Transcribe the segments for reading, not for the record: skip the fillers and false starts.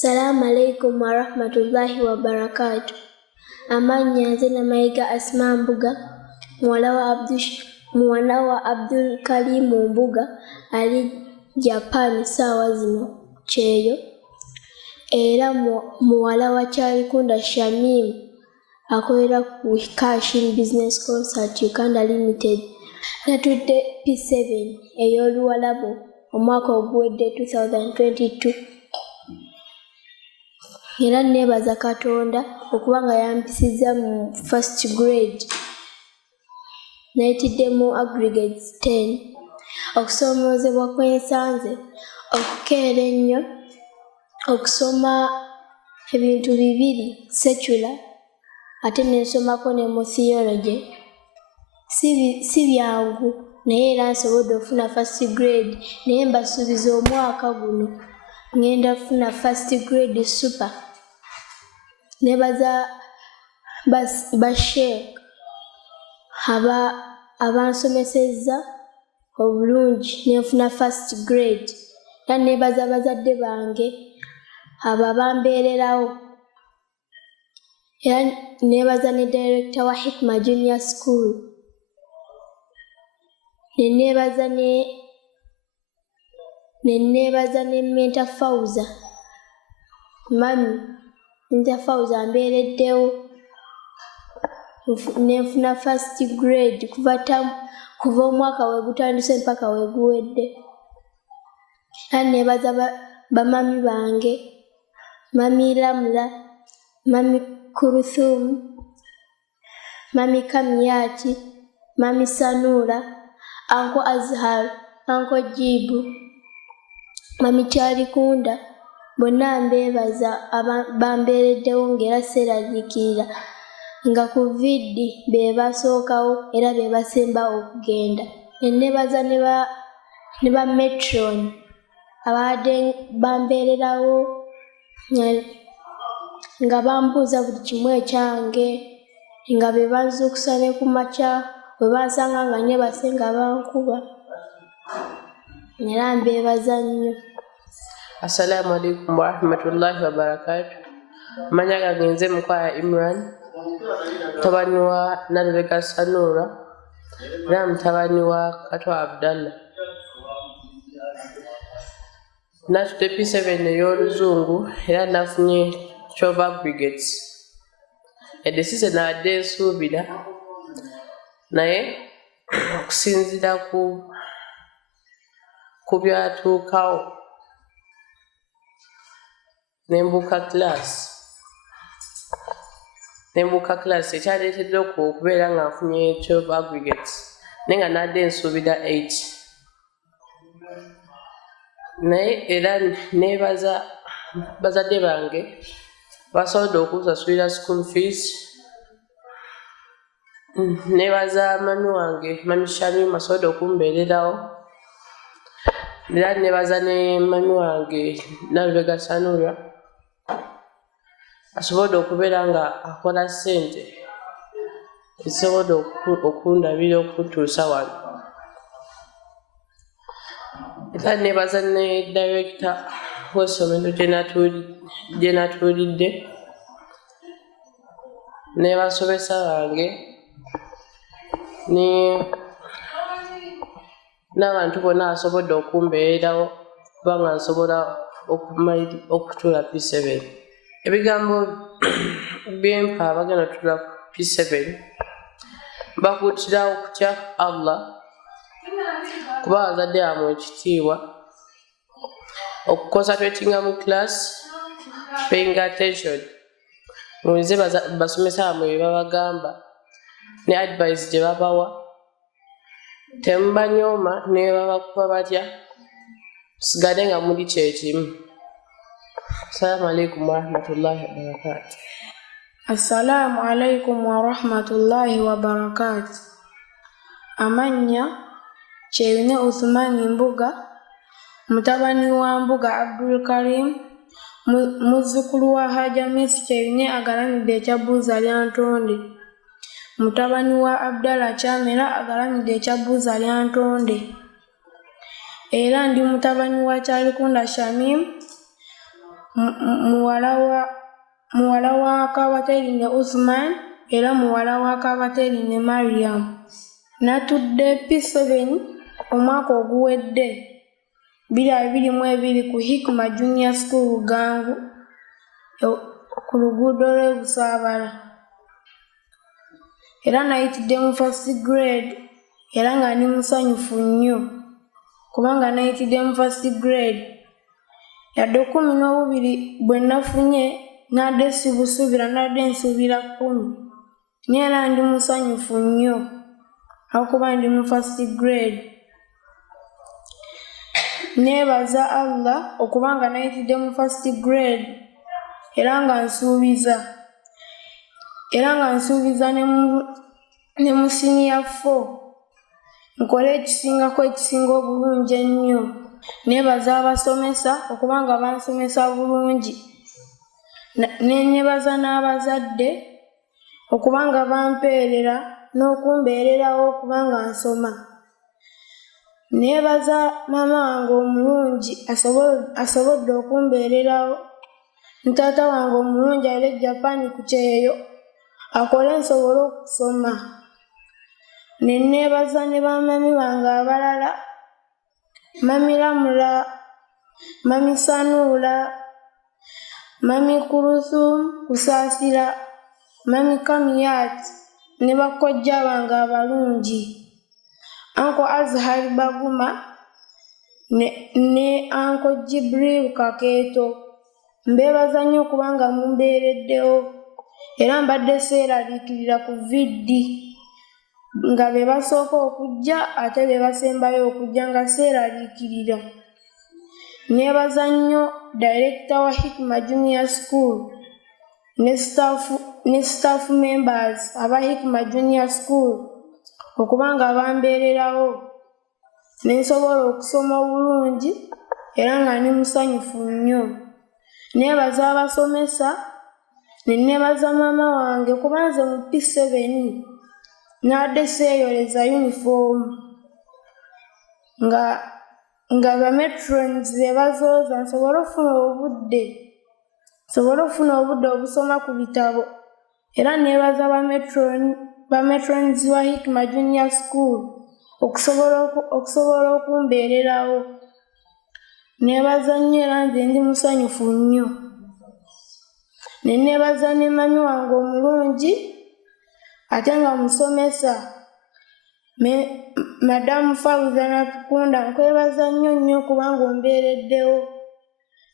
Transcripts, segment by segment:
Assalamu alaikum wa rahmatullahi wa barakatuh. Amannya nze Namayiga Asma Mbuga, muwala wa Abdul Karim Mbuga ali Japan sawa zino kyeyo, era muwala wa Hajat Shamim akolera ku Cashin Business Concert Uganda Limited. Natudde P7 ey'Oluwalabo omwaka oguwedde 2022. Era nebaza Katonda okubanga yampisizza mu first grade. Nayitidde mu aggregates 10. Okusomoozebwa kwensanze, okukeera ennyo, okusoma ebintu bibiri secular ate nensomako ne mu theology. Si byangu naye era nsobodde okufuna first grade, naye mbasuubiza omwaka guno ngenda kufuna first grade super. Nebaza Sheikh abansomesezza obulungi nenfuna first grade. Era nebaza bazadde bange abo abambeererawo. Era nebaza ne director wa Hikma Junior School. Nebaza ne Mentor Fauza. Mami Mentor Fauza ambeereddewo nenfuna first grade kuva omwaka wegutandise mpaka weguwedde. Era nebaza bamami bange, Mami Lamla, Mami Kuruthum, Mami Kamiyati, Mami Sanura, Uncle Azhar, Uncle Jibu, Mami Charikunda, bonna mbeebaza bambeereddewo ng'era sseeraliikirira nga ku viddi be basookawo era be basemba okugenda. Nebaza ne ba matron abadde bambeererawo nga bambuuza buli kimu ekyange, nga be banzuukusa ne ku makya bwe bansanga nga neebase nga bankuba. Era mbeebaza nnyo. Assalamu alaikum wa rahmatullahi wa barakatuh. Amanya gange nze Mukwaya Imran, mutabani wa Nalubega Sanura era mutabani wa Kato Abdallah. Natudde P7 ey'Oluzungu era nafunye 12 aggregates. Edesize nadde nsuubira naye okusinziira ku byatuukawo nembuuka class ekyaleetedde okubeera nga nfunye 12 aggregates naye nga nadde nsuubira 8. Naye era nebaza bazadde bange basobodde okusasulira school fees. Nebaza mami wange Mami Shamim asobodde okumbeererawo. Era nebaza ne mami wange Nalubega Sanura asobodde okubeera nga akola ssente ezisobodde okundabira okutuusa wano. Era nebaza ne director w'essomero gye natuulidde n'abasomesa bange n'abantu bonna asobodde okumbeererawo kubanga nsobola okutuula P7. Ebigambo byempa abagenda otuula P7 bakuutira okutya Allah, kuba bazadde bamwe ekitiibwa, okuconcentratinga mu class, paying attention, mulize basomesa bamwe bye babagamba ne advice gye babawa, temubanyooma ne babakuba batya, musigale nga muli kyekimu. Assalamu alaikum wa rahmatullahi wa barakatuh. Assalamu alaikum wa rahmatullahi wa barakatuh. Amanya Kyeyune Uthmani Mbuga, mutabani wa Mbuga Abdul Karim, muzzukulu wa Hajat Kyeyune agalamidde ekyabuuza lya ntonde, mutabani wa Abdallah Kyamera agalamidde ekyabuuza lya ntonde. Era ndi mutabani wa Hajat Shamim, muwala wa Kabateri ne Usman era muwala wa Kabateri ne Mariam. Natudde P.7 omwaka oguwedde 2022 ku Hikma Junior School Gangu ku luguudo lw'e Busaabala. Era nayitidde mu first grade era nga ndi musanyufu nnyo kubanga nayitidde mu first grade. Yadde 12 bwe nafunye nadde sibusuubira nadde nsuubira 10 naye era ndi musanyufu nnyo akuba ndi mu first grade. Neebaza Allah okubanga nayitidde mu first grade era nga nsuubiza ne mu senior 4 nkole ekisinga obulungi ennyo. Neebaza abasomesa okubanga bansomesa bulungi. Neebaza n'abazadde okubanga bampeerera n'okumbeererawo okubanga nsoma. Neebaza maama wange omulungi asobodde okumbeererawo, ne taata wange omulungi ali Japan ku kyeyo akole nsobole okusoma. Ne neebaza ne bamami bange abalala, mami Lamula, mami Sanuula, mami Kuruthum Kusaasira, mami Kamiyat ne bakojja bange abalungi, Uncle Azhar Baguma ne Uncle Jibril Kakeeto. Mbeebaza nnyo kubanga mumbeereddewo era mbadde seeraliikirira ku viddi nga be basooka okujja ate be basembayo okujja nga seeraliikirira. Neebaza nnyo director wa Hikma Junior School ne staff members aba Hikma Junior School okubanga bambeererawo ne nsobola okusoma obulungi era nga ndi musanyufu nnyo. Neebaza abasomesa ne neebaza maama wange kuba nze mu P.7 nadde seeyoleza uniform nga ba matrons be bazooza nsobole ofuna obudde obusoma ku bitabo. Era neebaza ba matrons wa Hikma Junior School okusobola okumbeererawo. Neebaza nnyo era nze ndi musanyufu nnyo. Ne neebaza ne mami wange omulungi ate nga musomesa Madamu Fawza Natukunda, nkwebaza nnyo kubanga ombeereddewo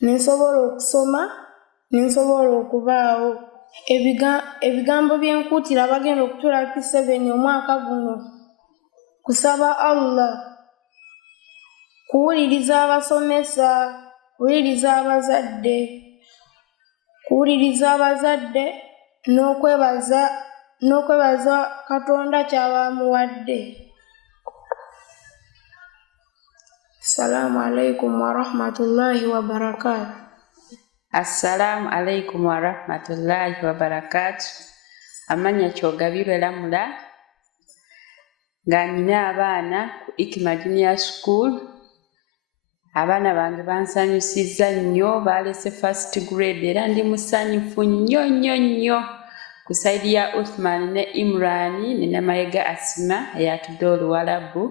ne nsobola okusoma ne nsobola okubaawo. Ebigambo bye nkuutira abagenda okutuula P.7 omwaka guno kusaba Allah, kuwuliriza abasomesa, kuwuliriza abazadde n'okwebaza Katonda ky'abamuwadde. Assalamu alaikum wa rahmatullahi wa barakatuh. Assalamu alaikum wa rahmatullahi wa barakatuh. Amanya Kyogabirwe Lamula nga nina abaana ku Hikma Junior School. Abaana bange bansanyusizza nnyo, balese first grade era ndi musanyufu nnyo. Ku saidi ya Uthman ne Imran ne Mayiga Asima eyatudde Oluwalabu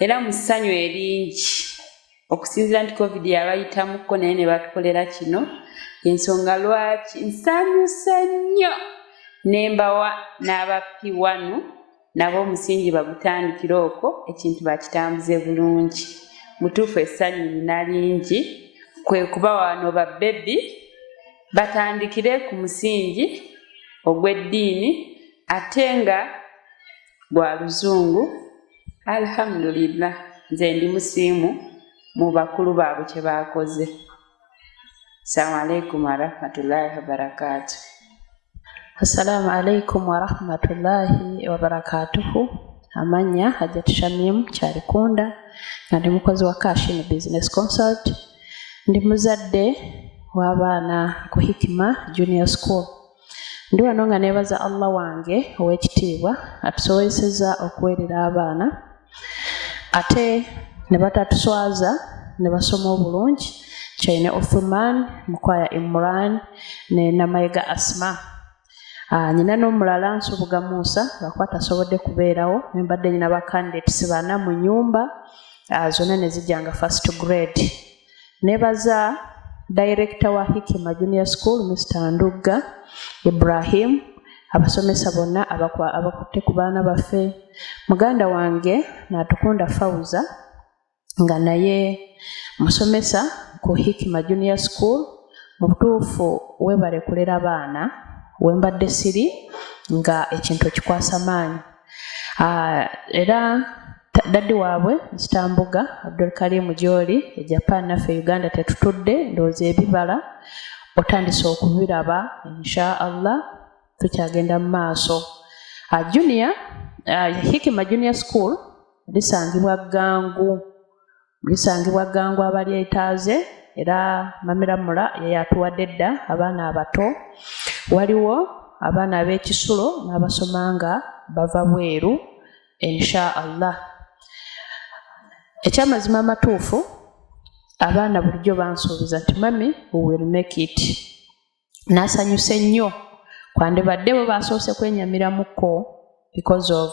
era mu ssanyu eringi okusinziira nti COVID yabayitamuko naye ne batukolera kino. Ensonga lwaki nsanyuse nnyo ne mbawa n'aba P.1 nabo omusingi bagutandikira okwo ekintu bakitambuze bulungi. Mutuufu essanyu lina lingi kwe kuba wano babbebi batandikire ku musingi ogw'eddiini ate nga gwa luzungu. Alhamdulillah, nze ndi musiimu mu bakulu baabwe kye baakoze. Assalamu alaikum wa rahmatullahi wa barakatuh. Assalamu alaikum wa rahmatullahi wa barakatuhu. Amanya Hajat Shamim Kyarikunda nga ndi mukozi wa Kashin Business Consult. Ndi muzadde w'abaana ku Hikma Junior School. Ndi wano nga neebaza Allah wange ow'ekitiibwa atusobozesezza okuweerera abaana ate ne batatuswaza ne basoma obulungi kyaine Uthman, mukwaya Imran ne Namayega Asma. Nyina n'omulala Nsubuga Musa lwakuba tasobodde kubeerawo, mbadde nyina ba candidates bana mu nyumba zonna ne zijjanga first grade. Nebaza director wa Hikima Junior School Mr. Ndugga Ibrahim, abasomesa bonna abakutte ku baana baffe, muganda wange Natukunda Fauza nga naye musomesa ku Hikima Junior School. Mu butuufu weebale kulera baana, wembadde siri nga ekintu kikwasa maanyi. Era daddi waabwe Mr. Abdul Karim Joli e Japan naffe Uganda tetutudde, ndowooza ebibala otandise okubiraba, insha Allah tukyagenda mu maaso. Junior Hikima Junior School lisangibwa Gangu abali etaaze, era Mamiramula yeyatuwadde dda abaana abato. Waliwo abaana ab'ekisulo n'abasoma nga bava bweru, insha Allah. Ekyamazima amatuufu, abaana bulijjo bansuubiza nti mami we will make it. Nasanyuse nnyo kwandibadde bo basoose kwenyamiramuko because of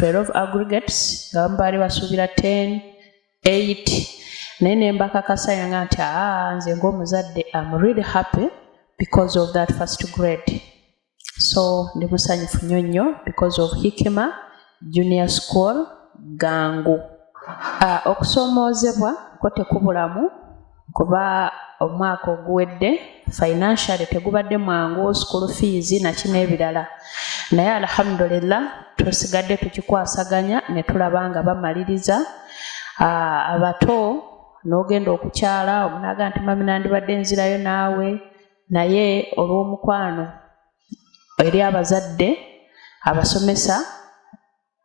12 aggregates nga baali basuubira 10, 8, naye ne mbakakasa yanga nti nze ng'omuzadde I'm really happy because of that first grade. So ndi musanyufu nnyo because of Hikima Junior School Gangu. Okusoomoozebwa ko tekubulamu kuba omwaka oguwedde financially tegubadde mwangu, school fees na kino ebirala, naye alhamdulillah tusigadde tukikwasaganya ne tulaba nga bamaliriza. Abato n'ogenda okukyala omunaaga nti mami nandibadde nzirayo naawe, naye olw'omukwano eri abazadde, abasomesa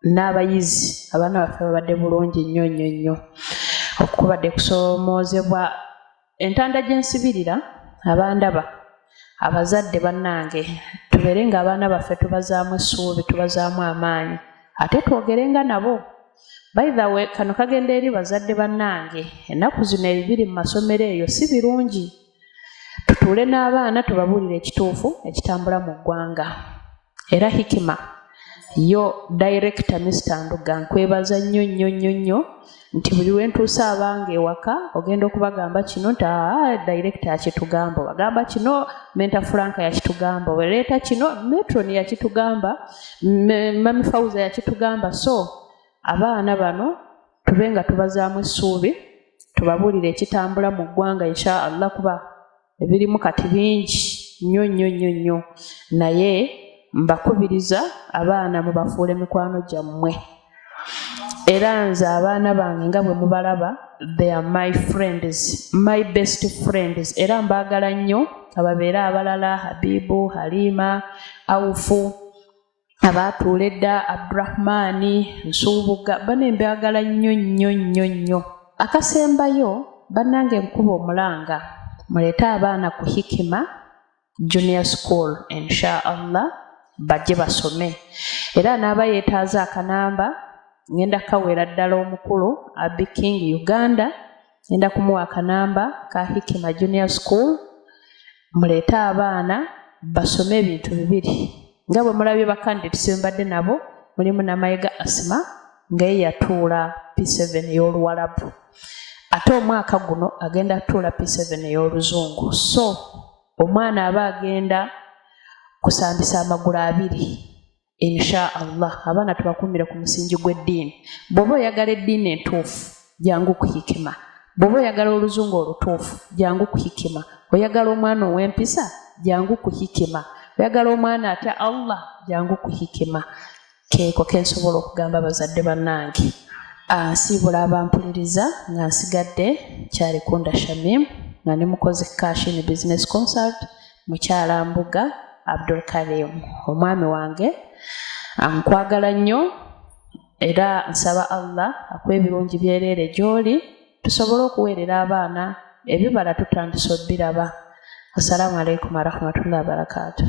n'abayizi, abaana baffe babadde bulungi nnyo. Okubadde kusoomoozebwa entanda gy'ensibirira abandaba abazadde bannange, tubeere nga abaana baffe tubazaamu essuubi, tubazaamu amaanyi, ate twogerenga nabo. By the way, kano kagenda eri bazadde bannange, ennaku zino ebibiri mu masomero eyo si birungi. Tutuule n'abaana tubabuulire ekituufu ekitambula mu ggwanga. Era Hikima yo director Mr. Ndugga nkwebaza nnyo nti buli lwentuusa abanga ewaka ogenda okubagamba kino nti director yakitugamba, bagamba kino Menta Franka yakitugamba, weleeta kino Metron yakitugamba, Mami Fauza yakitugamba. So abaana bano tube nga tubazaamu essuubi, tubabuulire ekitambula mu ggwanga insha Allah, kuba ebirimu kati bingi nnyo, naye mbakubiriza abaana mubafuule mikwano gyammwe. Era nze abaana bange nga bwe mubalaba, they are my friends, my best friends, era mbaagala nnyo. Ababeera abalala Habibu, Halima, Awufu, abaatuula edda Abdurahmani, Nsubuga, bano mbaagala nnyo. Akasembayo bannange nkuba omulanga, muleete abaana ku Hikima Junior School insha Allah bajje basome. Era n'abayeetaaza akanamba ngenda kawera ddala omukulu Abi King Uganda, ngenda kumuwa akanamba ka Hikima Junior School. Muleete abaana basome ebintu bibiri, nga bwe mulabye bakandidates mbadde nabo, mulimu Namayega Asma nga ye yatuula P7 ey'Oluwarabu, ate omwaka guno agenda tuula P7 ey'Oluzungu. So omwana aba agenda kusambisa amagulu abiri insha Allah. Abaana tubakuumire ku musingi gw'eddiini. Bw'oba oyagala eddiini entuufu jangu ku Hikima, bw'oba oyagala oluzungu olutuufu jangu ku Hikima, oyagala omwana ow'empisa jangu ku Hikima, oyagala omwana atya Allah jangu ku Hikima. Keeko kensobola okugamba abazadde bannange. Siibula abampuliriza nga nsigadde Kyarikunda Shamim nga ne mukozi Kashini Business Consult, mukyala Mbuga Abdul Karim. Omwami wange nkwagala nnyo era nsaba Allah akuwe ebirungi byereere gy'oli, tusobole okuweerera abaana ebibala tutandise obbiraba. Assalamu alaikum warahmatullahi wabarakatuh.